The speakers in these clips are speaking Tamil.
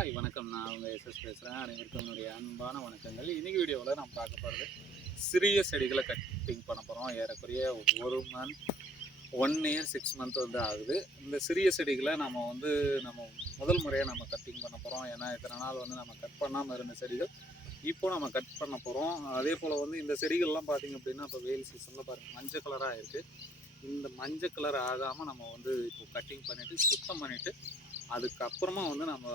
ஹாய் வணக்கம். நான் உங்கள் எஸ்எஸ் பேசுகிறேன் அனைவருக்கும் என்னுடைய அன்பான வணக்கங்கள். இன்றைக்கி வீடியோவில் நம்ம பார்க்க போகிறது சிறிய செடிகளை கட்டிங் பண்ண போகிறோம் ஏறக்குறைய ஒரு month one year six month வந்து ஆகுது. இந்த சிறிய செடிகளை நம்ம வந்து நம்ம முதல் முறையாக நம்ம கட்டிங் பண்ண போகிறோம் ஏன்னா இத்தனை நாள் வந்து நம்ம கட் பண்ணாமல் இருந்த செடிகள் இப்போ நம்ம கட் பண்ண போகிறோம் அதே போல் வந்து இந்த செடிகள்லாம் பார்த்திங்க அப்படின்னா இப்போ வெயில் சீசனில் பாருங்கள் மஞ்சள் கலராக இருக்குது இந்த மஞ்சள் கலர் ஆகாமல் நம்ம வந்து இப்போ கட்டிங் பண்ணிவிட்டு சுத்தம் பண்ணிவிட்டு அதுக்கப்புறமா வந்து நம்ம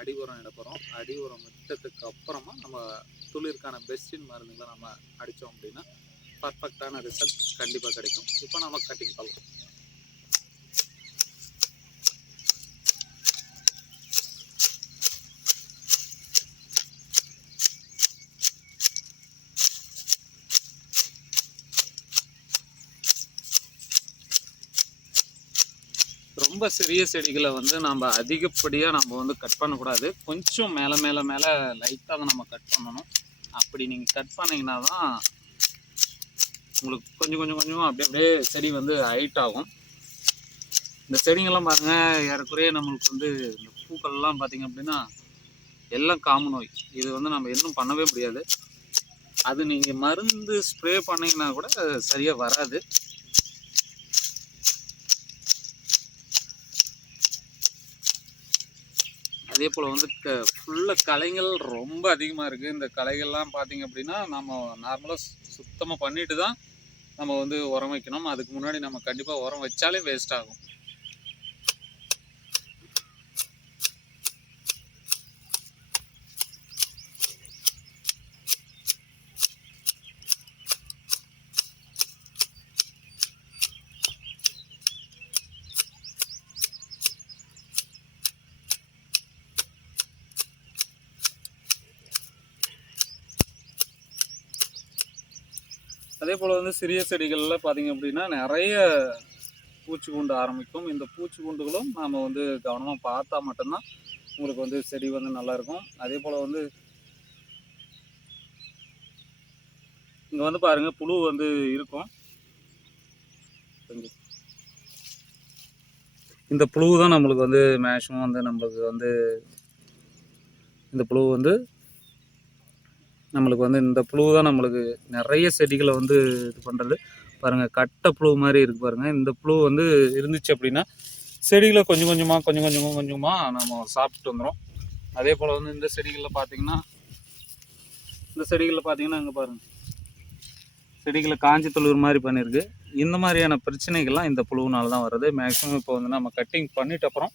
அடி உரம் இட போகிறோம் அடி உரம் விட்டதுக்கு அப்புறமா நம்ம துளிருக்கான பெஸ்டின் மருந்துகளை நம்ம அடித்தோம் அப்படின்னா பர்ஃபெக்டான ரிசல்ட் கண்டிப்பாக கிடைக்கும். இப்போ நம்ம கட்டிங் பண்ணலாம். ரொம்ப சிறிய செடிகளை வந்து நம்ம அதிகப்படியாக நம்ம வந்து கட் பண்ணக்கூடாது. கொஞ்சம் மேலே மேலே மேலே லைட்டாக தான் நம்ம கட் பண்ணணும். அப்படி நீங்கள் கட் பண்ணிங்கன்னா தான் உங்களுக்கு கொஞ்சம் கொஞ்சம் கொஞ்சம் அப்படியே அப்படியே செடி வந்து ஹைட் ஆகும். இந்த செடிங்கெல்லாம் பாருங்கள் ஏறக்குறைய நம்மளுக்கு வந்து இந்த பூக்கள்லாம் பார்த்தீங்க அப்படின்னா எல்லாம் காமன் நோய். இது வந்து நம்ம இன்னும் பண்ணவே முடியாது. அது நீங்கள் மருந்து ஸ்ப்ரே பண்ணிங்கன்னா கூட சரியாக வராது. அதே போல் வந்து க ஃபுல்லாக கலைகள் ரொம்ப அதிகமாக இருக்குது இந்த கலைகள்லாம் பார்த்திங்க அப்படின்னா நம்ம நார்மலாக சுத்தமாக பண்ணிட்டு தான் நம்ம வந்து உரம் வைக்கணும். அதுக்கு முன்னாடி நம்ம கண்டிப்பாக உரம் வச்சாலே வேஸ்ட் ஆகும். அதே போல் வந்து சிறிய செடிகளில் பார்த்தீங்க அப்படின்னா நிறைய பூச்சிக்குண்டு ஆரம்பிக்கும். இந்த பூச்சிக்குண்டுகளும் நாம் வந்து கவனமாக பார்த்தா மட்டும்தான் உங்களுக்கு வந்து செடி வந்து நல்லாயிருக்கும் அதே போல் வந்து இங்கே வந்து பாருங்கள் புழு வந்து இருக்கும். இந்த புழு தான் நம்மளுக்கு வந்து மேக்ஸிமம் வந்து நம்மளுக்கு வந்து இந்த புழு வந்து நம்மளுக்கு வந்து இந்த புழு தான் நம்மளுக்கு நிறைய செடிகளை வந்து இது பண்ணுறது பாருங்கள் கட்டை புழு மாதிரி இருக்கு பாருங்கள் இந்த புழு வந்து இருந்துச்சு அப்படின்னா செடிகளை கொஞ்சம் கொஞ்சமாக கொஞ்சம் கொஞ்சமாக கொஞ்சமாக நம்ம சாப்பிட்டு வந்துடும் அதே போல் வந்து இந்த செடிகளில் பார்த்தீங்கன்னா இந்த செடிகளில் பார்த்தீங்கன்னா அங்கே பாருங்கள் செடிகளை காஞ்சி தொழுகிற மாதிரி பண்ணியிருக்கு இந்த மாதிரியான பிரச்சனைகள்லாம் இந்த புழுவினால தான் வருது. மேக்ஸிமம் இப்போ வந்து நம்ம கட்டிங் பண்ணிட்ட அப்புறம்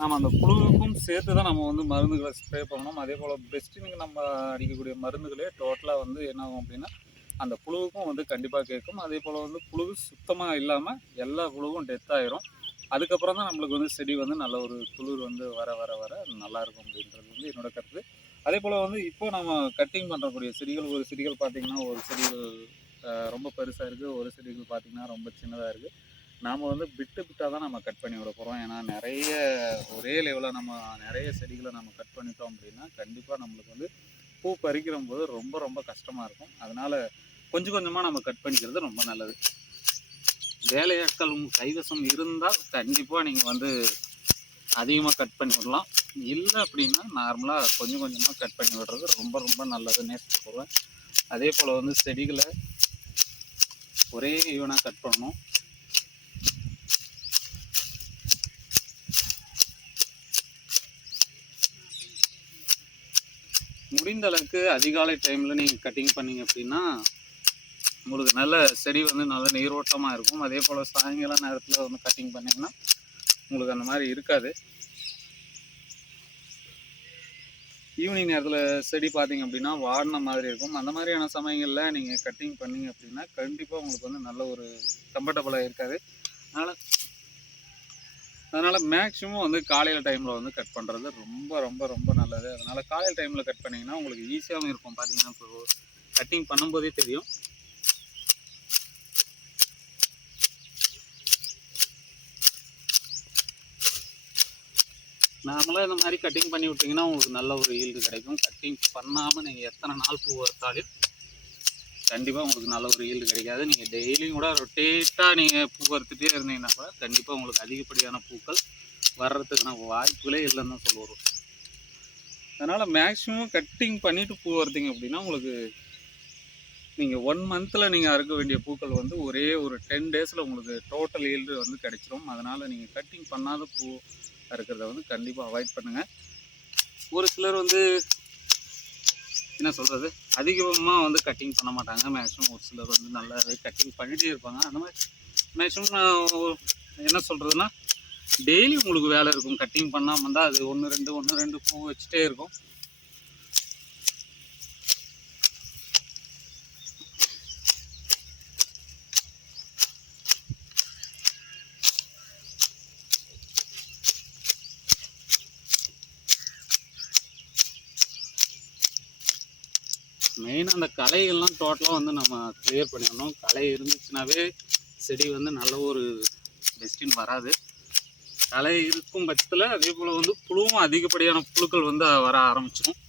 நம்ம அந்த புழுவுக்கும் சேர்த்து தான் நம்ம வந்து மருந்துகளை ஸ்ப்ரே பண்ணணும். அதே போல் பெஸ்டினுக்கு நம்ம அடிக்கக்கூடிய மருந்துகளே டோட்டலாக வந்து என்ன ஆகும் அப்படின்னா அந்த புழுவுக்கும் வந்து கண்டிப்பாக கேட்கும். அதே போல் வந்து புழு சுத்தமாக இல்லாமல் எல்லா புழுவும் டெத் ஆயிரும். அதுக்கப்புறம் தான் நம்மளுக்கு வந்து செடி வந்து நல்ல ஒரு துளிர் வந்து வர வர வர நல்லாயிருக்கும் அப்படின்றது வந்து என்னோட கருத்து. அதே போல் வந்து இப்போ நம்ம கட்டிங் பண்ணுறக்கூடிய செடிகள் ஒரு செடிகள் பார்த்திங்கன்னா ஒரு செடிகள் ரொம்ப பெருசாக இருக்குது ஒரு செடிகள் பார்த்திங்கன்னா ரொம்ப சின்னதாக இருக்குது நாம் வந்து பிட்டு பிட்டாக தான் நம்ம கட் பண்ணி விட போகிறோம் ஏன்னா நிறைய ஒரே லெவலில் நம்ம நிறைய செடிகளை நம்ம கட் பண்ணிட்டோம் அப்படின்னா கண்டிப்பாக நம்மளுக்கு வந்து பூ பறிக்கிற போது ரொம்ப ரொம்ப கஷ்டமாக இருக்கும். அதனால் கொஞ்சம் கொஞ்சமாக நம்ம கட் பண்ணிக்கிறது ரொம்ப நல்லது. வேலையாட்கள் உங்கள் கைவசம் இருந்தால் கண்டிப்பாக நீங்கள் வந்து அதிகமாக கட் பண்ணி விடலாம். இல்லை அப்படின்னா நார்மலாக கொஞ்சம் கொஞ்சமாக கட் பண்ணி விடுறது ரொம்ப ரொம்ப நல்லது நேசித்து போடுவேன் அதே போல் வந்து செடிகளை ஒரே ஈவனாக கட் பண்ணணும். முடிந்த அளவுக்கு அதிகாலை டைமில் நீங்கள் கட்டிங் பண்ணீங்க அப்படின்னா உங்களுக்கு நல்ல செடி வந்து நல்ல நீரோட்டமாக இருக்கும். அதே போல் சாயங்கால நேரத்தில் வந்து கட்டிங் பண்ணிங்கன்னா உங்களுக்கு அந்த மாதிரி இருக்காது. ஈவினிங் நேரத்தில் செடி பார்த்தீங்க அப்படின்னா வாடின மாதிரி இருக்கும். அந்த மாதிரியான சமயங்களில் நீங்கள் கட்டிங் பண்ணீங்க அப்படின்னா கண்டிப்பாக உங்களுக்கு வந்து நல்ல ஒரு கம்ஃபர்டபுளாக இருக்காது. அதனால் அதனால் மேக்ஸிமம் வந்து காலையில் டைமில் வந்து கட் பண்ணுறது ரொம்ப ரொம்ப ரொம்ப நல்லது. அதனால் காலையில் டைமில் கட் பண்ணிங்கன்னா உங்களுக்கு ஈஸியாகவும் இருக்கும் பார்த்தீங்கன்னா இப்போ கட்டிங் பண்ணும்போதே தெரியும். நார்மலாக இந்த மாதிரி கட்டிங் பண்ணி விட்டிங்கன்னா உங்களுக்கு நல்ல ஒரு ஈல்டு கிடைக்கும். கட்டிங் பண்ணாமல் நீங்கள் எத்தனை நாள் பூ வறுத்தாலும் கண்டிப்பாக உங்களுக்கு நல்ல ஒரு ஈல்டு கிடைக்காது. நீங்கள் டெய்லியும் கூட ரொட்டேட்டாக நீங்கள் பூ வறுத்துட்டே இருந்தீங்கன்னா கூட கண்டிப்பாக உங்களுக்கு அதிகப்படியான பூக்கள் வர்றதுக்கான வாய்ப்புகளே இல்லைன்னு தான் சொல்லுவோம் அதனால் மேக்ஸிமம் கட்டிங் பண்ணிவிட்டு பூ வர்றீங்க அப்படின்னா உங்களுக்கு நீங்கள் ஒன் மந்தில் நீங்கள் அறுக்க வேண்டிய பூக்கள் வந்து ஒரே ஒரு டென் டேஸில் உங்களுக்கு டோட்டல் ஈல்டு வந்து கிடைச்சிரும். அதனால் நீங்கள் கட்டிங் பண்ணாத பூ அறுக்கிறத வந்து கண்டிப்பாக அவாய்ட் பண்ணுங்கள் ஒரு சிலர் வந்து என்ன சொல்கிறது அதிகமாக வந்து கட்டிங் பண்ண மாட்டாங்க. மேக்ஸிமம் ஒரு சிலர் வந்து நல்லாவே கட்டிங் பண்ணிகிட்டே இருப்பாங்க. அந்த மாதிரி மேக்ஸிமம் நான் என்ன சொல்கிறதுனா டெய்லி உங்களுக்கு வேலை இருக்கும். கட்டிங் பண்ணாமல் இருந்தால் அது ஒன்று ரெண்டு ஒன்று ரெண்டு பூ வச்சுட்டே இருக்கும். மெயின் அந்த களைகள்லாம் டோட்டலாக வந்து நம்ம கிளியர் பண்ணிடணும். களை இருந்துச்சுனாவே செடி வந்து நல்ல ஒரு பெஸ்டின் வராது. களை இருக்கும் பட்சத்தில் அதே போல் வந்து புழுவும் அதிகப்படியான புழுக்கள் வந்து வர ஆரம்பிச்சிடும்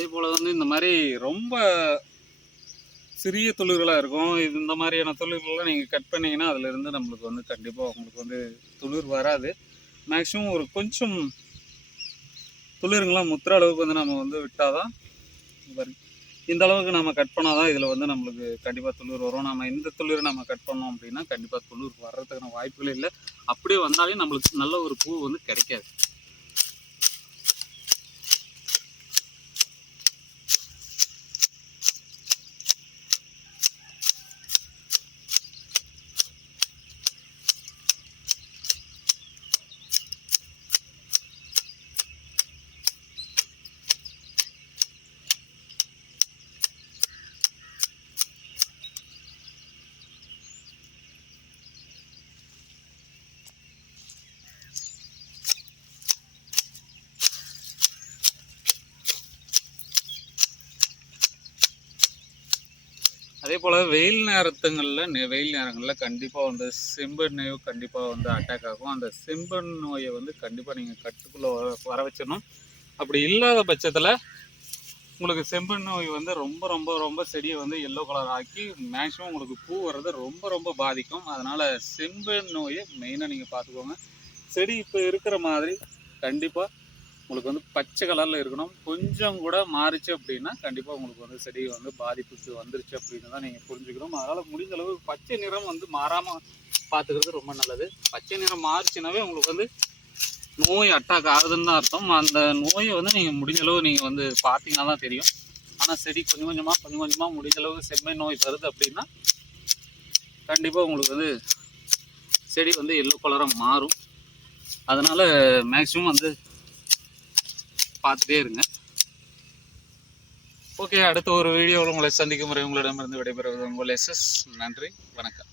அதே போல் வந்து இந்த மாதிரி ரொம்ப சிறிய துளிர்களாக இருக்கும். இது இந்த மாதிரியான துளிர்கள்லாம் நீங்கள் கட் பண்ணிங்கன்னா அதுலேருந்து நம்மளுக்கு வந்து கண்டிப்பாக உங்களுக்கு வந்து துளிர் வராது. மேக்ஸிமம் ஒரு கொஞ்சம் துளிருங்களாம் முத்துற அளவுக்கு வந்து நம்ம வந்து விட்டால் தான் இந்த அளவுக்கு நம்ம கட் பண்ணால் தான் இதில் வந்து நம்மளுக்கு கண்டிப்பாக துளிர் வரும். நம்ம இந்த துளிர் நம்ம கட் பண்ணோம் அப்படின்னா கண்டிப்பாக துளிர் வர்றதுக்கான வாய்ப்புகளே இல்லை. அப்படியே வந்தாலே நம்மளுக்கு நல்ல ஒரு பூ வந்து கிடைக்காது. அதே போல் வெயில் நேரத்துங்களில் நெ- வெயில் நேரங்களில் கண்டிப்பாக வந்து செம்பன் நோய் கண்டிப்பாக வந்து அட்டாக் ஆகும். அந்த செம்பன் நோயை வந்து கண்டிப்பாக நீங்கள் கட்டுக்குள்ளே வர வர வச்சிடணும். அப்படி இல்லாத பட்சத்தில் உங்களுக்கு செம்பன் நோய் வந்து ரொம்ப ரொம்ப ரொம்ப செடியை வந்து எல்லோ கலர் ஆக்கி மேக்ஸிமம் உங்களுக்கு பூ வர்றது ரொம்ப ரொம்ப பாதிக்கும். அதனால் செம்பன் நோயை மெயினாக நீங்கள் பார்த்துக்கோங்க. செடி இப்போ இருக்கிற மாதிரி கண்டிப்பாக உங்களுக்கு வந்து பச்சை கலரில் இருக்கணும். கொஞ்சம் கூட மாறிச்சு அப்படின்னா கண்டிப்பாக உங்களுக்கு வந்து செடி வந்து பாதிப்புக்கு வந்துருச்சு அப்படின்னு தான் நீங்கள் புரிஞ்சுக்கணும். அதனால் முடிஞ்ச அளவு பச்சை நிறம் வந்து மாறாமல் பார்த்துக்கிறது ரொம்ப நல்லது. பச்சை நிறம் மாறிச்சுனாவே உங்களுக்கு வந்து நோய் அட்டாக் ஆகுதுன்னு தான் அர்த்தம். அந்த நோயை வந்து நீங்கள் முடிஞ்ச அளவு நீங்கள் வந்து பார்த்தீங்கன்னா தான் தெரியும். ஆனால் செடி கொஞ்சம் கொஞ்சமாக கொஞ்சம் கொஞ்சமாக முடிஞ்ச அளவு செம்மை நோய் வருது அப்படின்னா கண்டிப்பாக உங்களுக்கு வந்து செடி வந்து எல்லோ கலராக மாறும். அதனால் மேக்ஸிமம் வந்து பார்த்துட்டே இருங்க. ஓகே அடுத்த ஒரு வீடியோவில் உங்களை சந்திக்கும் முறை உங்களிடமிருந்து விடைபெறுவது உங்கள் எஸ்எஸ் நன்றி வணக்கம்.